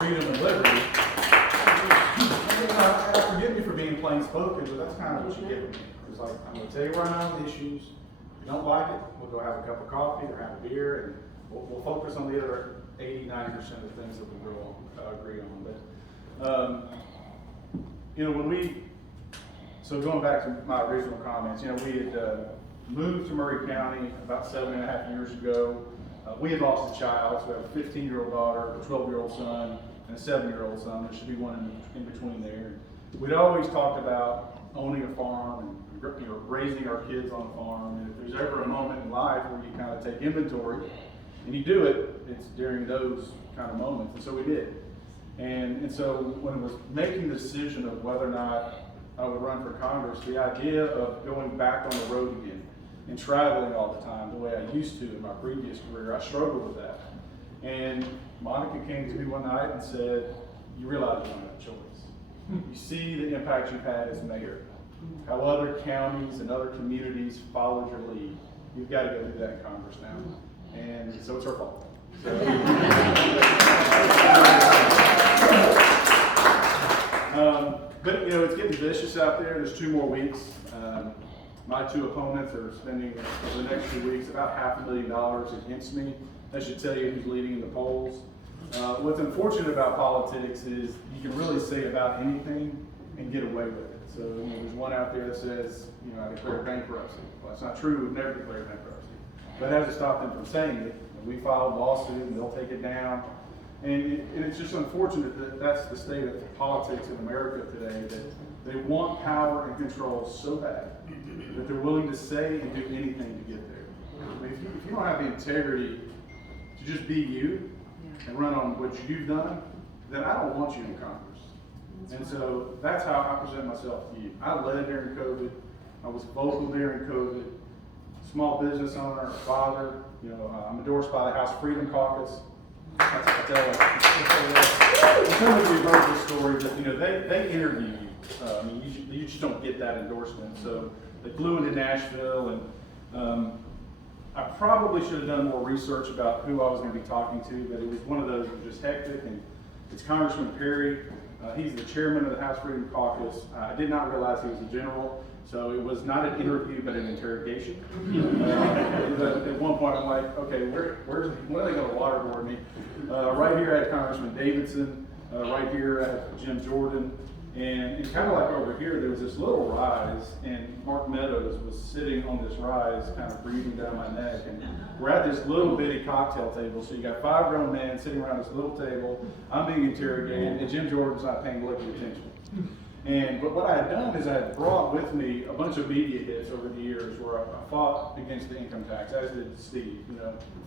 freedom and liberty. Forgive me for being plain spoken, but that's kind of what you get with me. It's like, I'm going to tell you where I'm on the issues. If you don't like it, we'll go have a cup of coffee or have a beer, and we'll focus on the other 80, 90% of things that we agree on. But, so going back to my original comments, we had moved to Murray County about 7.5 years ago. We had lost a child, so we have a 15-year-old daughter, a 12-year-old son, and a 7-year-old son. There should be one in between there. We'd always talked about owning a farm and raising our kids on a farm. And if there's ever a moment in life where you kind of take inventory and you do it, it's during those kind of moments. And so we did. And so when I was making the decision of whether or not I would run for Congress, the idea of going back on the road again and traveling all the time the way I used to in my previous career, I struggled with that. And Monica came to me one night and said, "You realize you don't have a choice. You see the impact you've had as mayor, how other counties and other communities followed your lead. You've got to go do that in Congress now." And so it's her fault. But it's getting vicious out there. There's 2 more weeks. My 2 opponents are spending over the next 2 weeks about $500,000 against me. That should tell you who's leading in the polls. What's unfortunate about politics is you can really say about anything and get away with it. So there's one out there that says, I declare bankruptcy. Well, that's not true. We've never declared bankruptcy. But it hasn't stopped them from saying it. We filed a lawsuit and they'll take it down. And it's just unfortunate that that's the state of politics in America today, that they want power and control so bad that they're willing to say and do anything to get there. I mean, if you don't have the integrity to just be you and run on what you've done, then I don't want you in Congress. And so that's how I present myself to you. I led during COVID. I was vocal during COVID. Small business owner, father. I'm endorsed by the House Freedom Caucus. That's what I tell some of you have heard this story, but they interview you. You just don't get that endorsement. So they flew into Nashville, and I probably should have done more research about who I was going to be talking to, but it was one of those that was just hectic. And it's Congressman Perry. He's the chairman of the House Freedom Caucus. I did not realize he was a general, so it was not an interview but an interrogation. At one point I'm like, okay, when are they going to waterboard me? Right here I had Congressman Davidson. Right here I had Jim Jordan. And kind of like over here, there was this little rise, and Mark Meadows was sitting on this rise, kind of breathing down my neck. And we're at this little bitty cocktail table, so you got 5 grown men sitting around this little table. I'm being interrogated, and Jim Jordan's not paying liquid attention. But what I had done is I had brought with me a bunch of media hits over the years where I fought against the income tax, as did Steve,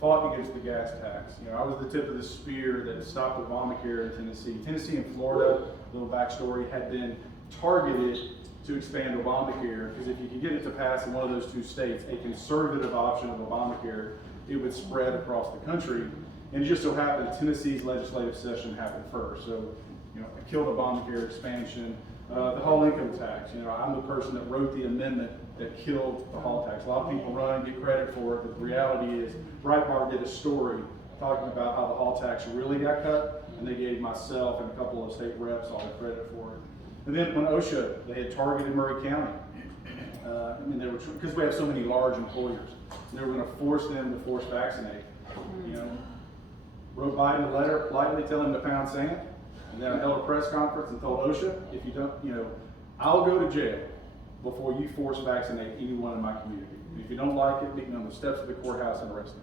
fought against the gas tax. I was the tip of the spear that stopped Obamacare in Tennessee. Tennessee and Florida, little backstory, had been targeted to expand Obamacare, because if you could get it to pass in one of those 2 states, a conservative option of Obamacare, it would spread across the country. And it just so happened Tennessee's legislative session happened first. So, I killed Obamacare expansion. The whole income tax, I'm the person that wrote the amendment that killed the Hall tax. A lot of people run and get credit for it, but the reality is Breitbart did a story talking about how the Hall tax really got cut, and they gave myself and a couple of state reps all the credit for it. And then when OSHA, they had targeted Murray County. They were, because we have so many large employers, they were going to force them to force vaccinate. Wrote Biden a letter politely telling him to pound sand. And then I held a press conference and told OSHA, if you don't, I'll go to jail before you force vaccinate anyone in my community. And if you don't like it, meet me on the steps of the courthouse and arrest me.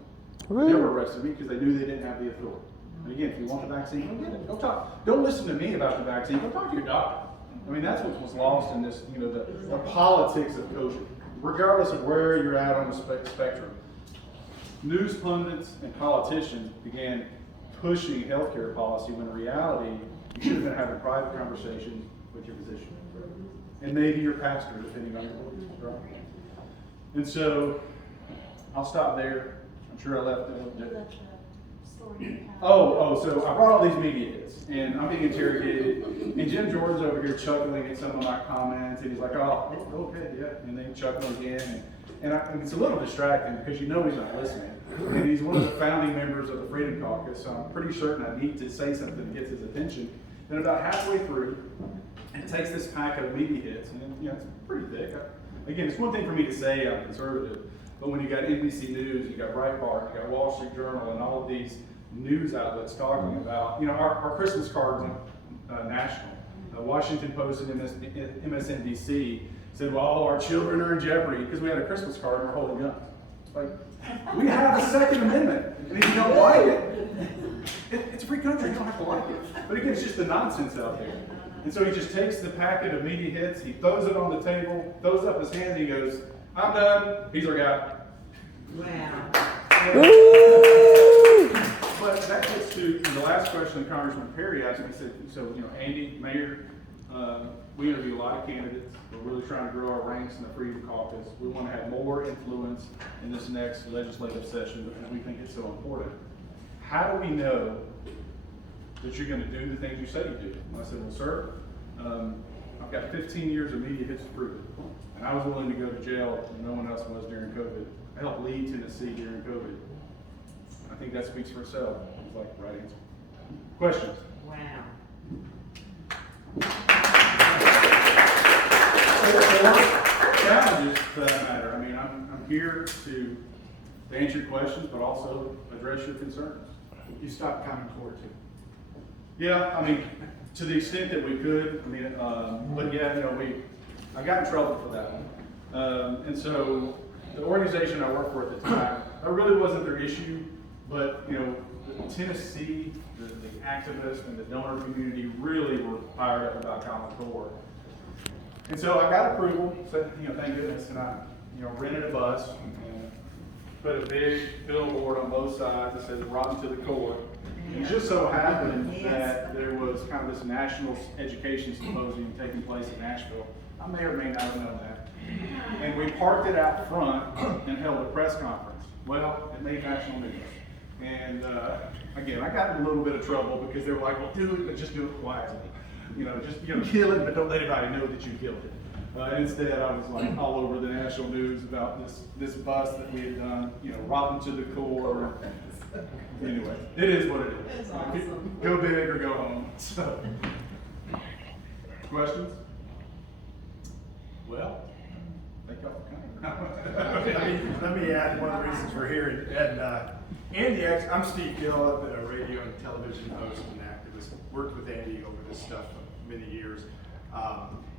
Really? They never arrested me because they knew they didn't have the authority. And again, if you want the vaccine, go get it. Go talk. Don't listen to me about the vaccine. Go talk to your doctor. That's what was lost in this, the politics of COVID. Regardless of where you're at on the spectrum, news pundits and politicians began pushing healthcare policy when in reality, you should have been having private conversations with your physician and maybe your pastor, depending on your beliefs, right? And so I'll stop there. I'm sure I left it. So I brought all these media hits, and I'm being interrogated, and Jim Jordan's over here chuckling at some of my comments, and he's like, "Oh, okay, yeah," and then chuckling again, and it's a little distracting because he's not listening. and he's one of the founding members of the Freedom Caucus, so I'm pretty certain I need to say something that gets his attention. And about halfway through, it takes this packet of media hits, and it's pretty thick. Again, it's one thing for me to say I'm conservative, but when you got NBC News, you got Breitbart, you got Wall Street Journal, and all of these news outlets talking about, our Christmas cards national. Washington Post and MSNBC said, well, all our children are in jeopardy because we had a Christmas card and we're holding guns. It's like, we have a Second Amendment, and if you don't like it, it's a free country, you don't have to like it. But again, it's just the nonsense out there. And so he just takes the packet of media hits, he throws it on the table, throws up his hand, and he goes, I'm done, he's our guy. Wow. But that gets to the last question that Congressman Perry asked me. He said, so, Andy, Mayor, we interview a lot of candidates. We're really trying to grow our ranks in the Freedom Caucus. We want to have more influence in this next legislative session because we think it's so important. How do we know that you're going to do the things you say you do? And I said, well, sir, I've got 15 years of media hits to prove it. And I was willing to go to jail when no one else was during COVID. I helped lead Tennessee during COVID. I think that speaks for itself. It's like the right answer. Questions? Wow. Challenges, for that matter. I mean, I'm here to answer your questions, but also address your concerns. You stopped coming forward too. Yeah, I mean, to the extent that we could. I mean, but yeah, I got in trouble for that one. And so the organization I worked for at the time, that really wasn't their issue, but Tennessee, the activists and the donor community really were fired up about Common Core. And so I got approval, said, thank goodness, and I, rented a bus and put a big billboard on both sides that says "Rotten to the Core." It just so happened that there was kind of this national education symposium taking place in Nashville. I may or may not have known that. And we parked it out front and held a press conference. Well, it made national news. And again, I got in a little bit of trouble because they were like, well, do it, but just do it quietly. Just kill it, but don't let anybody know that you killed it. Instead, I was like all over the national news about this bus that we had done, rotten to the core. Anyway, it is what it is. It's awesome. Go big or go home. So, questions? Well, thank y'all for coming. Let me add one of the reasons we're here. And Andy, I'm Steve Gill, a radio and television host and activist. Worked with Andy over this stuff for many years.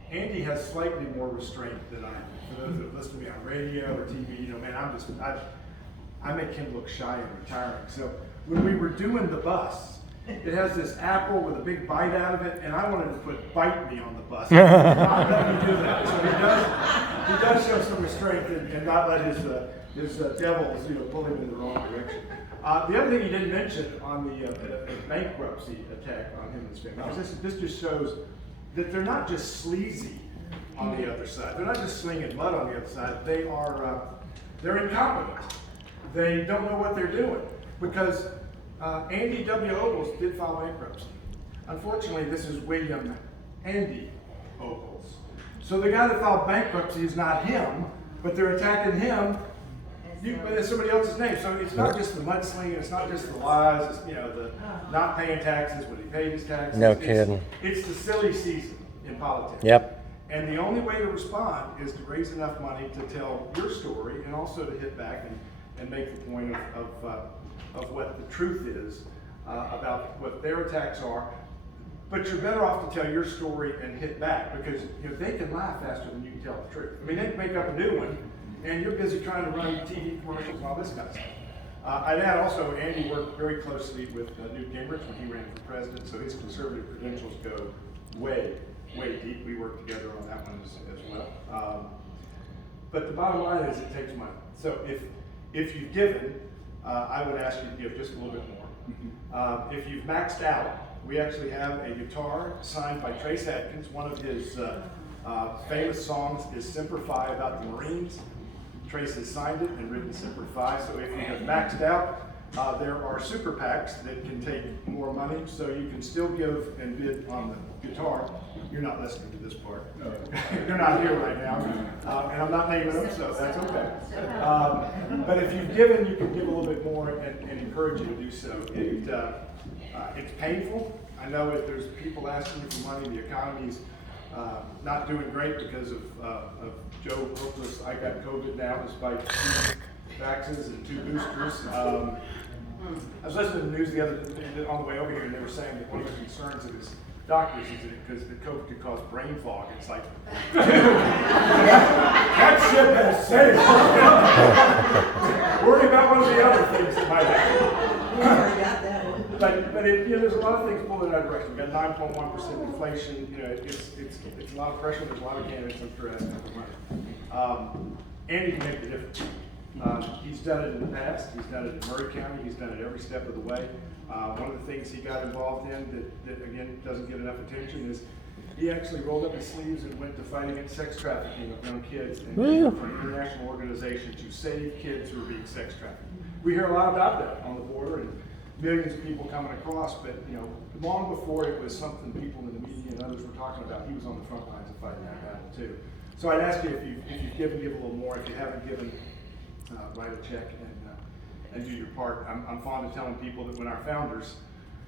Andy has slightly more restraint than I do. For those that listen to me on radio or TV, I make him look shy and retiring. So when we were doing the bus, it has this apple with a big bite out of it, and I wanted to put "bite me" on the bus. Not let me do that. So he does show some restraint and not let his devils pull him in the wrong direction. The other thing he didn't mention on the bankruptcy attack on him and his family, this just shows that they're not just sleazy on the other side. They're not just slinging mud on the other side. They're incompetent. They don't know what they're doing because Andy W. Ogles did file bankruptcy. Unfortunately, this is William Andy Ogles. So the guy that filed bankruptcy is not him, but they're attacking him with somebody else's name. So it's not just the mudslinging, it's not just the lies, it's the not paying taxes when he paid his taxes. No kidding. It's the silly season in politics. Yep. And the only way to respond is to raise enough money to tell your story and also to hit back and make the point of what the truth is about what their attacks are. But you're better off to tell your story and hit back because they can lie faster than you can tell the truth. I mean, they can make up a new one, and you're busy trying to run TV commercials and all this kind of stuff. I'd add also, Andy worked very closely with Newt Gingrich when he ran for president, so his conservative credentials go way, way deep. We worked together on that one as well. But the bottom line is it takes money. So if you've given, I would ask you to give just a little bit more. If you've maxed out, we actually have a guitar signed by Trace Adkins. One of his famous songs is Semper Fi about the Marines. Trace has signed it and written Semper Fi. So if you have maxed out, There are super PACs that can take more money, so you can still give and bid on the guitar. You're not listening to this part. You're not here right now, and I'm not naming them, so that's okay. But if you've given, you can give a little bit more and encourage you to do so. It's painful. I know that there's people asking you for money. The economy's not doing great because of Joe Ogles. I got COVID now despite 2 vaccines and 2 boosters. I was listening to the news the other on the way over here, and they were saying that one of the concerns of his doctors is that because the COVID could cause brain fog. It's like, that ship has sailed. Worry about one of the other things that might happen. Never got that one. But there's a lot of things pulling in that direction. We've got 9.1% inflation. It's a lot of pressure. There's a lot of candidates I'm sure asking for money. Andy can make the difference. He's done it in the past. He's done it in Murray County. He's done it every step of the way. One of the things he got involved in that again doesn't get enough attention is he actually rolled up his sleeves and went to fight against sex trafficking of young kids and for an international organization to save kids who are being sex trafficked. We hear a lot about that on the border and millions of people coming across, but long before it was something people in the media and others were talking about, he was on the front lines of fighting that battle too. So I'd ask you if you've given, give a little more. If you haven't given, write a check and do your part. I'm fond of telling people that when our founders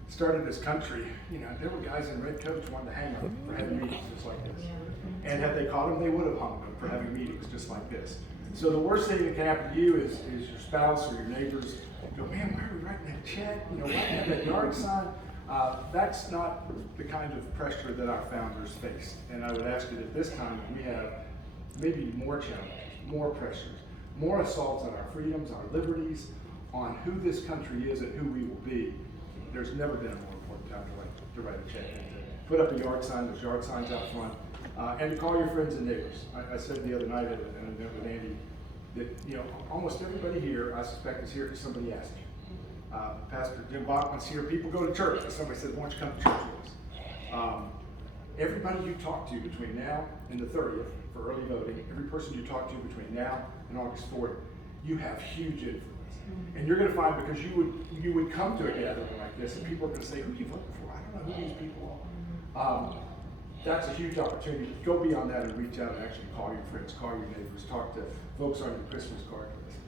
started this country, there were guys in red coats wanting to hang them for having meetings just like this. And had they caught them, they would have hung them for having meetings just like this. So the worst thing that can happen to you is your spouse or your neighbors go, man, why are we writing that check? Why have that yard sign? That's not the kind of pressure that our founders faced. And I would ask you that this time we have maybe more challenges, more pressures, more assaults on our freedoms, our liberties, on who this country is and who we will be. There's never been a more important time to write a check and to put up a yard sign. There's yard signs out front, and to call your friends and neighbors. I said the other night at an event with Andy that almost everybody here, I suspect, is here because somebody asked you. Pastor Jim Bachman's here. People go to church because somebody said, "Why don't you come to church with us?" Everybody you talk to between now and the 30th for early voting, every person you talk to between now and August 4th, you have huge influence. And you're going to find, because you would come to a gathering like this, and people are going to say, "Who do you vote for? I don't know who these people are." That's a huge opportunity. Go beyond that and reach out and actually call your friends, call your neighbors, talk to folks on your Christmas card list.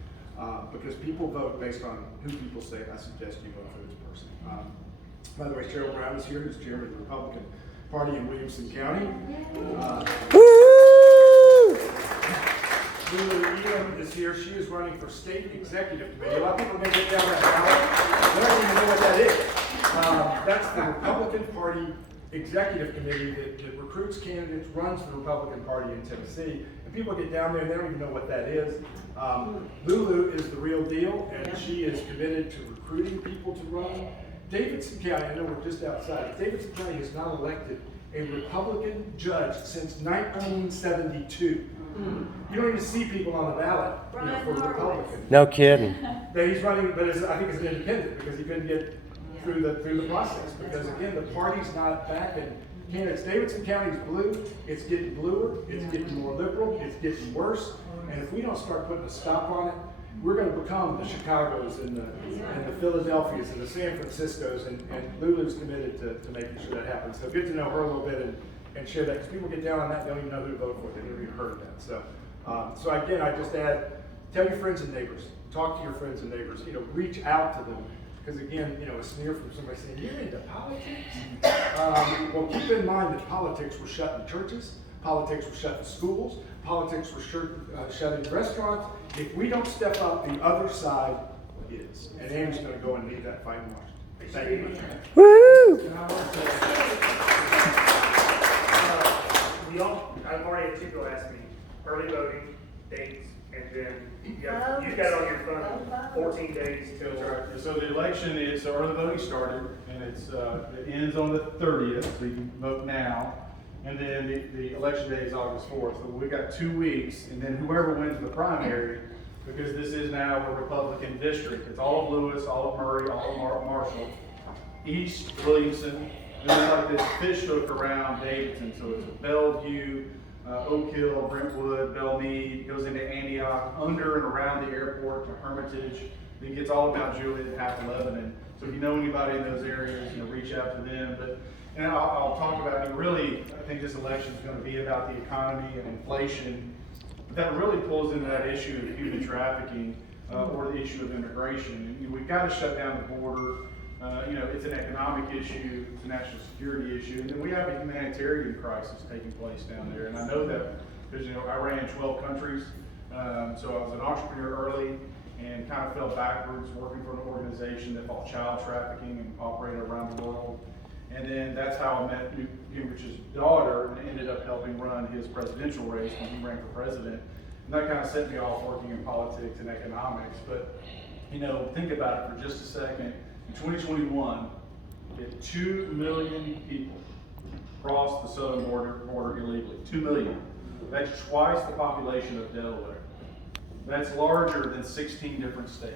Because people vote based on who people say. I suggest you vote for this person. By the way, Cheryl Brown is here, who's chairman of the Republican Party in Williamson County. Lulu Edom is here. She is running for state executive committee. A lot of people may get down that ballot. They don't even know what that is. That's the Republican Party executive committee that recruits candidates, runs the Republican Party in Tennessee. And people get down there and they don't even know what that is. Lulu is the real deal, and she is committed to recruiting people to run. Davidson County, I know we're just outside, Davidson County has not elected a Republican judge since 1972. You don't even see people on the ballot for Republican. No kidding. That he's running, but I think it's an independent because he couldn't get through the process. Because again, the party's not backing candidates. Davidson County's blue. It's getting bluer. It's getting more liberal. It's getting worse. And if we don't start putting a stop on it, we're going to become the Chicagos and the Philadelphias and the San Franciscos. And Lulu's committed to making sure that happens. So get to know her a little bit and share that, because people get down on that, they don't even know who to vote for. They've never even heard of that. So again, I just add, tell your friends and neighbors, talk to your friends and neighbors, reach out to them, because again, a sneer from somebody saying, "You're into politics?" Well, keep in mind that politics was shut in churches, politics was shut in schools, politics was shut in restaurants. If we don't step up, the other side is. And Amy's going to go and lead that fight in Washington. Thank you. Woo! And I want to say, I've already had two people ask me early voting dates, and then you've got on your phone 14 days till. That's right. So the election is, so early voting started, and it ends on the 30th, so you can vote now. And then the election day is August 4th. So we've got 2 weeks, and then whoever wins the primary, because this is now a Republican district. It's all of Lewis, all of Murray, all of Marshall, East Williamson. And there's like this fish hook around Davidson. So it's Bellevue, Oak Hill, Brentwood, Belmead, goes into Antioch, under and around the airport to Hermitage, He gets all about Juliet and half Lebanon. So if you know anybody in those areas, reach out to them. And I'll talk about it. Really, I think this election is going to be about the economy and inflation. But that really pulls into that issue of human trafficking or the issue of immigration. And we've got to shut down the border. It's an economic issue, it's a national security issue, and then we have a humanitarian crisis taking place down there. And I know that because I ran 12 countries, so I was an entrepreneur early and kind of fell backwards working for an organization that fought child trafficking and operated around the world. And then that's how I met Gingrich's daughter and ended up helping run his presidential race when he ran for president. And that kind of set me off working in politics and economics. But, think about it for just a second. In 2021, if 2 million people crossed the southern border illegally, 2 million. That's twice the population of Delaware. That's larger than 16 different states.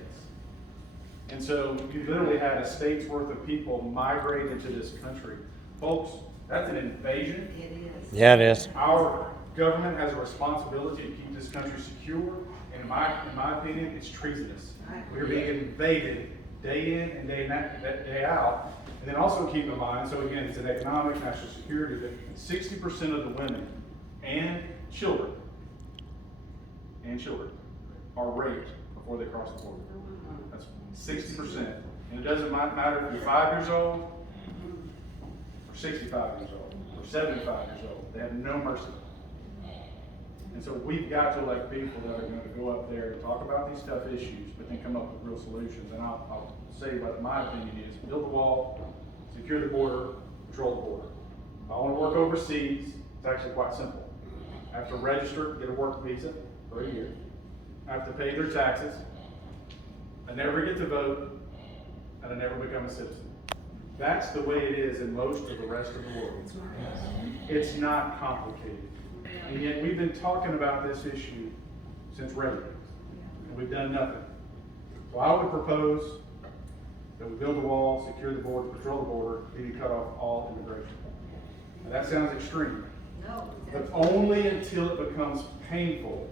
And so you literally had a state's worth of people migrate into this country. Folks, that's an invasion. It is. Yeah, it is. Our government has a responsibility to keep this country secure, and in my opinion, it's treasonous. We're being invaded day in and day out. And then also keep in mind, so again, it's an economic, national security, that 60% of the women and children are raped before they cross the border. That's 60%. And it doesn't matter if you're 5 years old, or 65 years old, or 75 years old. They have no mercy. And so we've got to elect people that are going to go up there and talk about these tough issues, but then come up with real solutions. And I'll say what my opinion is: build the wall, secure the border, control the border. If I want to work overseas, it's actually quite simple. I have to register, get a work visa for a year. I have to pay their taxes. I never get to vote, and I never become a citizen. That's the way it is in most of the rest of the world. It's not complicated. And yet we've been talking about this issue since Reagan, and we've done nothing. So I would propose that we build the wall, secure the border, control the border, maybe cut off all immigration. Now that sounds extreme, No. but only until it becomes painful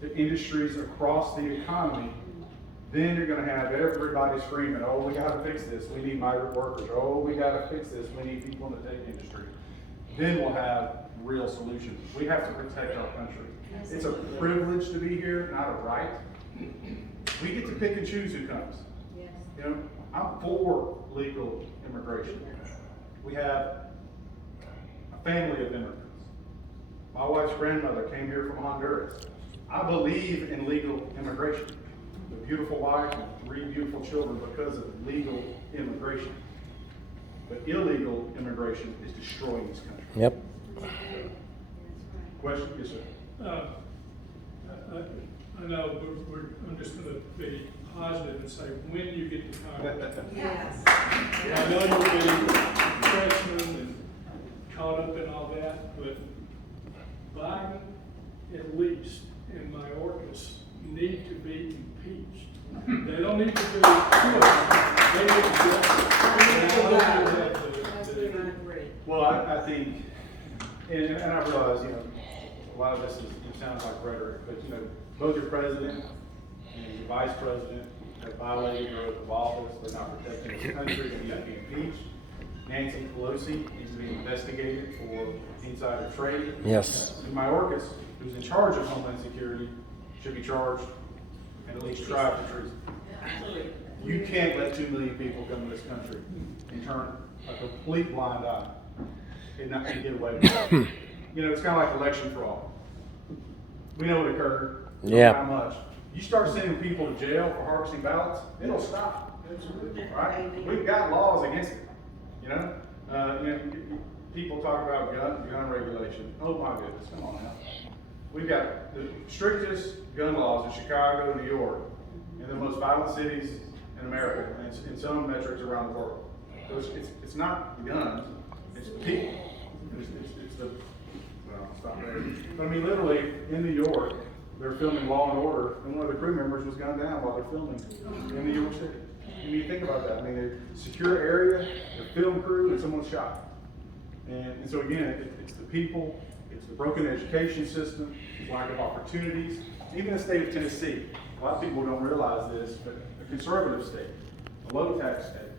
to industries across the economy. Then you're going to have everybody screaming, "Oh, we got to fix this. We need migrant workers. Oh, we got to fix this. We need people in the tech industry." Then we'll have real solutions. We have to protect our country. It's a privilege to be here, not a right. We get to pick and choose who comes. Yes. I'm for legal immigration. We have a family of immigrants. My wife's grandmother came here from Honduras. I believe in legal immigration. A beautiful wife and 3 beautiful children because of legal immigration. But illegal immigration is destroying this country. Yep. Question? Yes, sir. I know I'm just going to be positive and say when you get to Congress. Yes. I know you're getting freshmen and caught up in all that, but Biden, at least, and Mayorkas need to be impeached. They don't need to do it. They need to do it. I agree. Well, I think, and I realize, a lot of this it sounds like rhetoric, but both your president and your vice president have violated their oath of office. They're not protecting the country. They need to be impeached. Nancy Pelosi needs to be investigated for insider trading. Yes. And Mayorkas, who's in charge of Homeland Security, should be charged and at least tried for treason. You can't let 2 million people come to this country and turn a complete blind eye and get away with it. It's kind of like election fraud. We know what occurred. We know Yeah. how much. You start sending people to jail for harvesting ballots, it'll stop. Right? We've got laws against it. People talk about gun regulation. Oh my goodness, come on now. We've got the strictest gun laws in Chicago, New York, and the most violent cities in America, and in some metrics around the world. So it's not the guns, it's the people. It's the, well, stop there. But I mean, literally, in New York, they're filming Law and Order, and one of the crew members was gunned down while they're filming in New York City. I mean, you think about that. I mean, a secure area, the film crew, and someone's shot. And so again, it's the people, it's the broken education system, lack of opportunities. Even the state of Tennessee, a lot of people don't realize this, but a conservative state, a low tax state.